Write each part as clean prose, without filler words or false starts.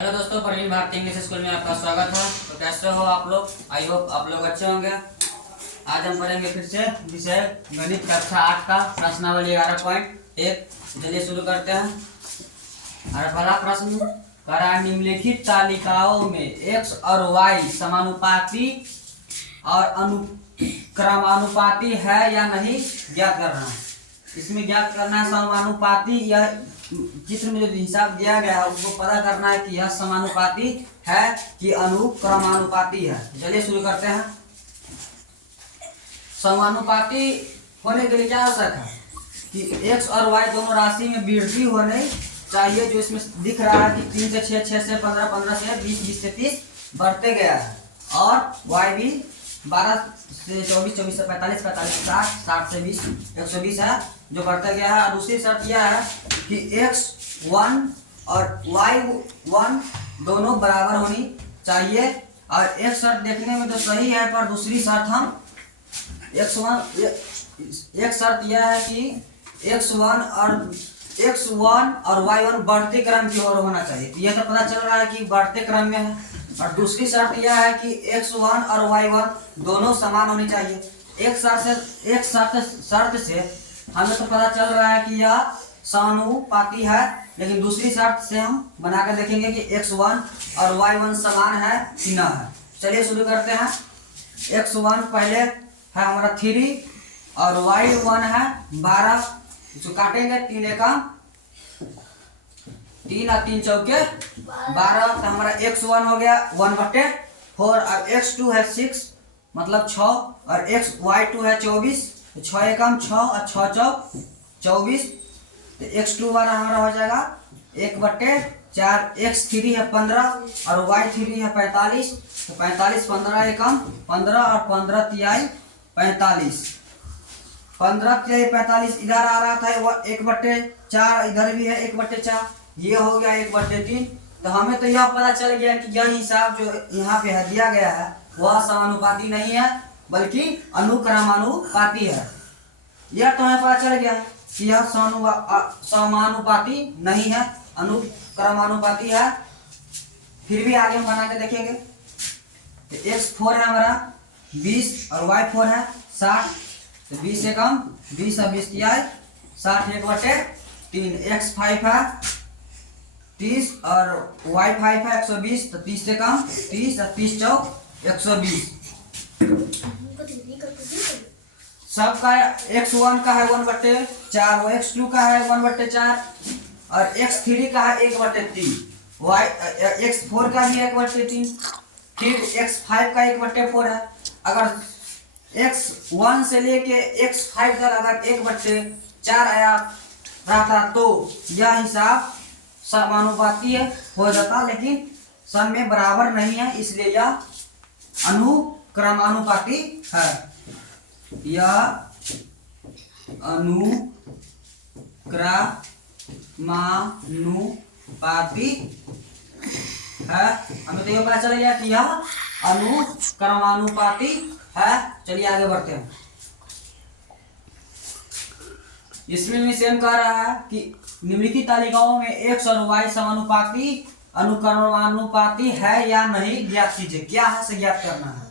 Hello दोस्तों, Praveen Bharti English school में आपका स्वागत है। तो कैसे हो आप लोग? आई होप आप लोग अच्छे होंगे। आज हम पढ़ेंगे फिर से विषय गणित कक्षा 8 का प्रश्नावली 11.1। चलिए शुरू करते हैं। और पहला प्रश्न कह रहा है, निम्नलिखित तालिकाओं में x और y समानुपाती और अनुक्रमानुपाती है या नहीं ज्ञात करना है। इसमें ज्ञात करना है समानुपाती, यह चित्र में जो हिसाब दिया गया है उसको पता करना है कि यह समानुपाती है कि अनुक्रमानुपाती है। चलिए शुरू करते हैं। समानुपाती होने के लिए क्या आवश्यक है कि x और y दोनों राशि में वृद्धि होने चाहिए, जो इसमें दिख रहा है कि 3 से 6, 6 से 15, 15 से 20, 20 से 30 बढ़ते गया है, और y भी 12 से 24, 24 से 45, 45 से 60, 60 से 20, 120 है जो बढ़ता गया है। और दूसरी शर्त यह है कि x1 और y1 दोनों बराबर होनी चाहिए। और एक शर्त देखने में तो सही है, पर दूसरी शर्त हम एक शर्त यह है कि x1 और y1 बढ़ते क्रम की ओर होना चाहिए। तो यह तो पता चल रहा है कि बढ़ते क्रम में है। और दूसरी शर्त यह है कि x1 और y1 दोनों समान होनी चाहिए। एक शर्त से हमें तो पता चल रहा है कि यह समानुपाती है, लेकिन दूसरी शर्त से हम बनाकर देखेंगे कि x1 और y1 समान है कि न है। चलिए शुरू करते हैं। x1 पहले है हमारा 3 और y1 है 12। इसको काटेंगे, 3 एकम 3 और 3 चौके 12। तो हमारा x1 हो गया 1/4 और x2 है 6 मतलब 6, और y2 है 24। 6 एकम 6 और 6 चौक 24। तो x2 वाला हमारा हो जाएगा 1/4। x3 है 15 और y3 है 45। तो 45 15 एकम 15 और 15 तिहाई 45। 15 तिहाई 45 इधर आ रहा था 1/4, इधर भी है 1/4, ये हो गया 1/3। तो हमें तो यह पता चल गया कि यह हिसाब जो यहाँ पे है दिया गया है वह समानुपाती नहीं है बल्कि अनुक्रमानुपाती है। यह तो हमें पता चल गया कि यह समानुपाती नहीं है, अनुक्रमानुपाती है। फिर भी आगे हम बना के देखेंगे। तो x4 है हमारा 20 और y4 है 60। तो 20 एकम 20 और 20 तिहाई 60 1/3। x5 है 30 और y5 है 120। तो 30 एकम 30 और 30 चौक 120। सबका x1 का है 1/4, x2 का है 1/4 और x3 का है 1/3, x4 का भी 1/3, फिर x5 का 1/4 है। अगर x1 से लेके x5 तक अगर 1/4 आया रहता तो यह हिसाब समानुपाती हो जाता, लेकिन सब में बराबर नहीं है, इसलिए यह अनुक्रमानुपाती है। यह अनुक्रमानुपाती है। हमें तो यह पता चल गया कि यह अनुक्रमानुपाती है। चलिए आगे बढ़ते हैं। इसमें भी सेम कह रहा है कि निम्नलिखित तालिकाओं में x और y समानुपाती अनुक्रमानुपाती है या नहीं ज्ञात कीजिए। क्या है से ज्ञात करना है।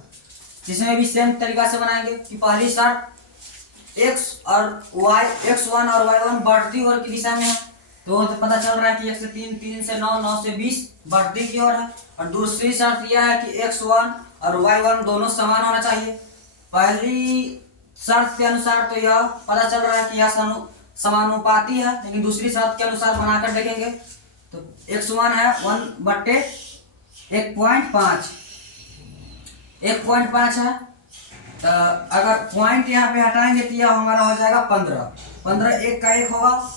इसमें भी सेम तरीका से बनाएंगे कि पहली शर्त x1 और y1 बढ़ती ओर की दिशा में है, तो पता चल रहा है कि 1 से 3, 3 से 9, 9 से 20 बढ़ती की ओर है। और दूसरी शर्त यह है कि x1 और y1 दोनों समान होना चाहिए। पहली शर्त के अनुसार तो यह पता चल रहा है कि यह समानुपाती है, लेकिन दूसरी शर्त के अनुसार बनाकर देखेंगे। तो x1 है 1/1.5 है। तो अगर पॉइंट यहाँ पे हटाएंगे तो यह हमारा हो जाएगा 15। 1 का 1 होगा।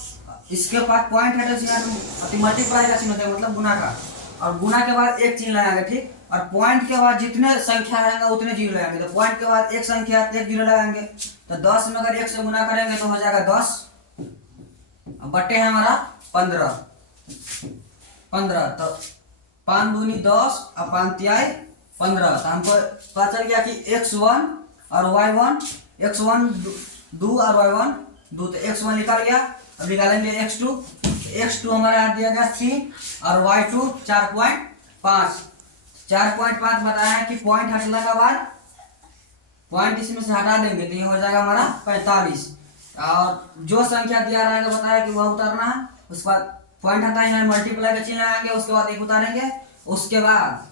इसके बाद पॉइंट हटे मल्टीप्लाई का चिन्ह होता है, मतलब गुना का, और गुना के बाद एक चिन्ह लगाएंगे, ठीक। और पॉइंट के बाद जितने संख्या रहेगा उतने जीरो लगाएंगे। तो पॉइंट के बाद एक संख्या है तो 1 जीरो लगाएंगे। तो 10 में अगर 1 से गुना करेंगे तो हो जाएगा 10 बटे है हमारा 15। तो 5 दूनी 10 और 5 तिहाई 15। तो हमको पता चल गया कि x1 और y1, x1 2 और y1 2। तो x1 निकल गया। अब निकालेंगे x2। x2 हमारा दिया गया 3 और y2 4.5। 4.5 बताया है कि पॉइंट हटने के बाद पॉइंट इसमें से हटा देंगे तो ये हो जाएगा हमारा 45। और जो संख्या दिया रहेगा बताया कि वह उतारना है। उसके बाद पॉइंट हटाएंगे, मल्टीप्लाई का चिन्ह लगाएंगे, उसके बाद एक उतारेंगे। उसके बाद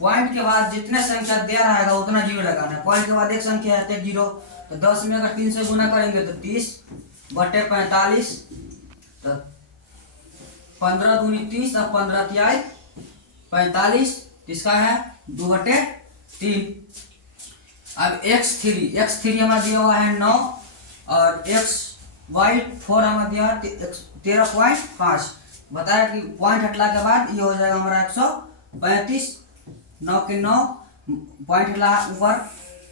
पॉइंट के बाद जितने संख्या दिया रहेगा उतना जीरो लगाना है। पॉइंट के बाद एक संख्या है तो जीरो, तो 10 में अगर 3 से गुना करेंगे तो 30/45, तो 15 दूनी 30 और 15 तिहाई 45, इसका है 2/3। अब x3 हमारा दिया हुआ है 9 और y4 हमारा दिया है 13.5। बताया कि पॉइंट हटला के बाद ये हो जाएगा हमारा 135। 9 के 9 पॉइंट हटा ऊपर,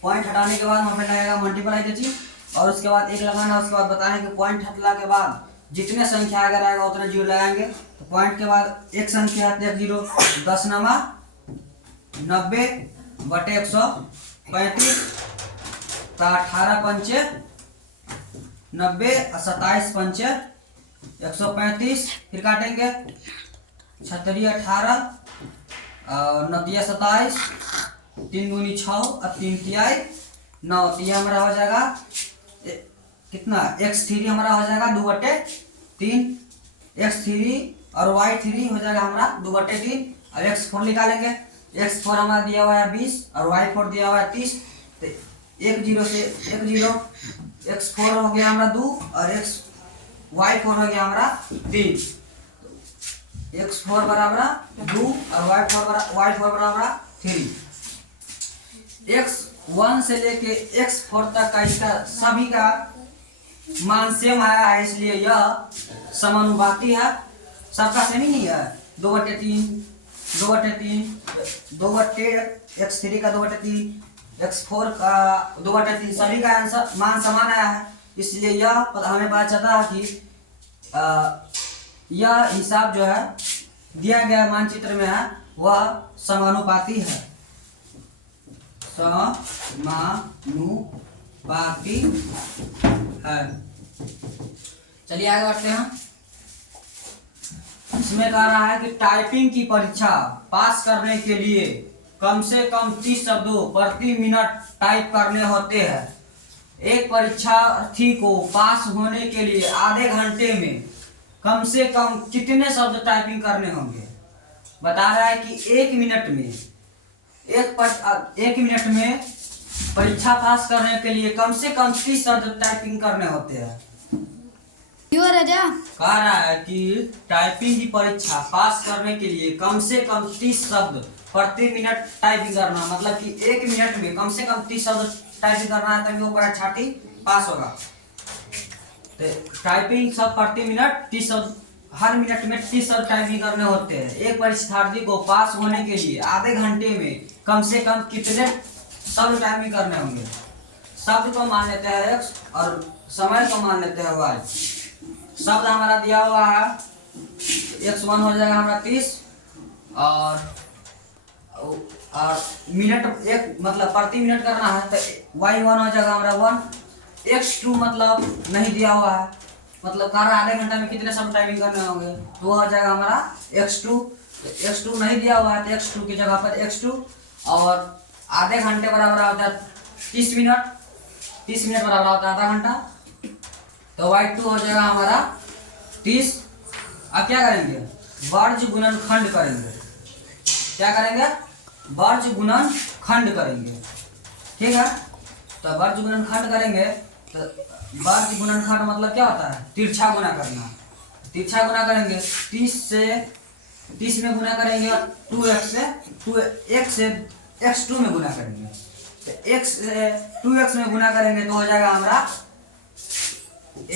पॉइंट हटाने के बाद वहाँ पे लगेगा मल्टीप्लाई का चिन्ह और उसके बाद एक लगाना। उसके बाद बताएं कि पॉइंट हटला के बाद जितने संख्या अगर आएगा उतना जीरो लगाएंगे। तो पॉइंट के बाद एक संख्या है 0, 10 नमा 90/135, तो 18 पंचे 90 और 27 पंचे 135। फिर काटेंगे 36 18 और 9 तिया 27, 3 दूनी 6 और 3 तिहाई 9। तो ये हमारा हो जाएगा कितना, x3 हमारा हो जाएगा 2/3, x3 और y3 हो जाएगा हमारा 2/3। अब x4 निकालेंगे। x4 हमारा दिया हुआ है 20 और y4 दिया हुआ है 30, तो एक जीरो से एक जीरो, x4 हो गया हमारा 2 और y4 हो गया हमारा 3। x4 बराबर 2 और y4 बराबर 3। x1 से लेके x4 तक का इसका सभी का मान सेम आया है, इसलिए यह समानुपाती है। सबका सेम ही नहीं है। 2/3, 2/3, x3 का 2/3, x4 का 2/3, सभी का आंसर मान समान आया है। इसलिए यह हमें पता चलता है कि यह हिसाब जो है दिया गया मानचित्र में है वह समानुपाती है। समानुपाती है। चलिए आगे बढ़ते हैं। इसमें कह रहा है कि टाइपिंग की परीक्षा पास करने के लिए कम से कम 30 शब्दों प्रति मिनट टाइप करने होते हैं। एक परीक्षार्थी को पास होने के लिए आधे घंटे में कम से कम कितने शब्द टाइपिंग करने होंगे। बता रहा है कि एक मिनट में परीक्षा पास करने के लिए कम से कम 30 शब्द टाइपिंग करने होते हैं। कह रहा है कि टाइपिंग की परीक्षा पास करने के लिए कम से कम 30 शब्द प्रति मिनट टाइपिंग करना, मतलब कि एक मिनट में कम से कम 30 शब्द टाइपिंग करना है तभी वो परीक्षार्थी पास होगा। तो टाइपिंग सब प्रति मिनट 30 शब्द, हर मिनट में 30 शब्द टाइपिंग करने होते हैं। एक परीक्षार्थी को पास होने के लिए आधे घंटे में कम से कम कितने शब्द टाइपिंग करने होंगे। शब्द को मान लेते हैं x और समय को मान लेते हैं y। शब्द हमारा दिया हुआ है x1 हो जाएगा हमारा 30 और मिनट एक मतलब प्रति मिनट करना है तो y1 हो जाएगा हमारा 1। x2 मतलब नहीं दिया हुआ है, मतलब कह रहा है आधे घंटा में कितने शब्द टाइपिंग करने होंगे, तो हो जाएगा हमारा x2। तो x2 नहीं दिया हुआ है तो x2 की जगह पर x2 और आधे घंटे बराबर होता है 30 मिनट, 30 मिनट बराबर होता है आधा घंटा, तो y2 हो जाएगा हमारा 30। अब क्या करेंगे, वर्ज गुणनखंड करेंगे। क्या करेंगे, वर्ज गुणनखंड करेंगे। ठीक है, तो वर्ज गुणनखंड करेंगे तो वर्ज गुणनखंड मतलब क्या होता है, तिरछा गुना करना। तिरछा गुना करेंगे 30 में गुना करेंगे और 2x से x2 में गुना करेंगे। तो x से 2x में गुना करेंगे तो हो जाएगा हमारा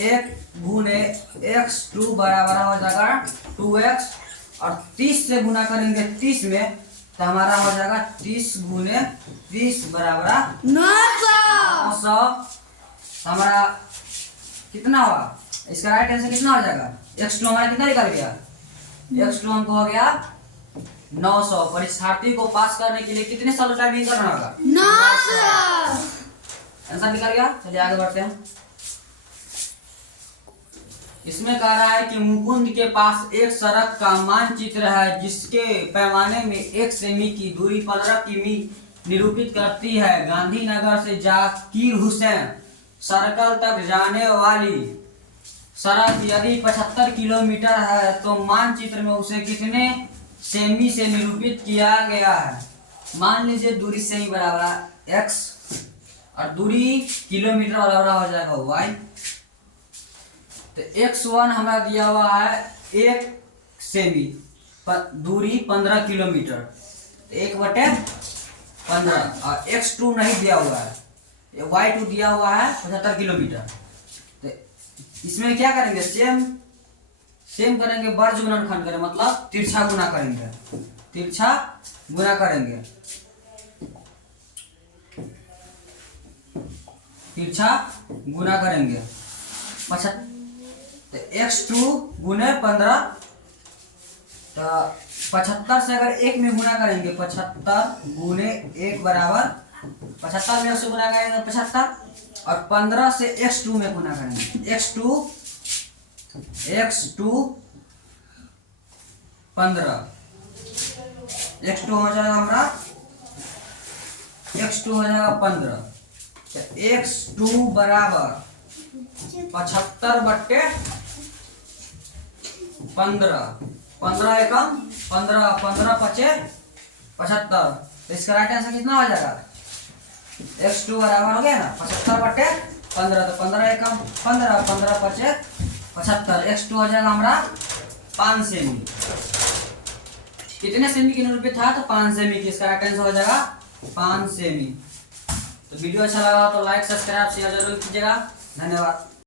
1 गुने x2 बराबर हो जाएगा 2x और 30 से गुना करेंगे 30 में तो हमारा हो जाएगा 30 गुने 30 बराबर 900। हमारा कितना हुआ, इसका राइट आंसर कितना हो जाएगा, x2 हमारा कितना निकल गया, x2 हमको हो गया 900। परीक्षार्थी को पास करने के लिए कितने शब्द टाइपिंग करना होगा, 900। आंसर निकल गया। चलिए आगे बढ़ते हैं। इसमें कह रहा है कि मुकुंद के पास एक सड़क का मानचित्र है जिसके पैमाने में 1 सेमी की दूरी 15 किमी निरूपित करती है। गांधीनगर से जाकिर हुसैन सर्कल तक जाने वाली सड़क यदि 75 किलोमीटर है तो मानचित्र में उसे कितने सेमी से निरूपित किया गया है। मान लीजिए दूरी सेमी बराबर x और दूरी किलोमीटर बराबर हो जाएगा y। तो x1 हमारा दिया हुआ है 1 सेमी, दूरी 15 किलोमीटर, तो 1/15 और x2 नहीं दिया हुआ है, y2 दिया हुआ है 75 किलोमीटर। तो इसमें क्या करेंगे, सेम करेंगे, वर्ज गुणनखंड करें, मतलब तिरछा गुना करेंगे, तिरछा गुना करेंगे, तिरछा गुना करेंगे। तो x2 गुने 15, तो 75 से अगर 1 में गुना करेंगे, 75 गुने 1 बराबर 75 में 100 गुना करेंगे 75, और 15 से x2 में गुना करेंगे, x2 15, x2 हो जाएगा हमारा, x2 हो जाएगा 15, तो x2 बराबर 75/15, 15 एकम 15, 15 पचे 75, तो इसका राइट आंसर कितना हो जाएगा, x2 बराबर हो गया ना 75/15, तो 15 एकम 15, 15 पचे 75, x2 हो जाएगा हमारा 5 सेमी। कितने सेमी की निरूपित था, तो 5 सेमी की, इसका राइट आंसर हो जाएगा 5 सेमी। तो वीडियो अच्छा लगा तो लाइक सब्सक्राइब शेयर जरूर कीजिएगा। धन्यवाद।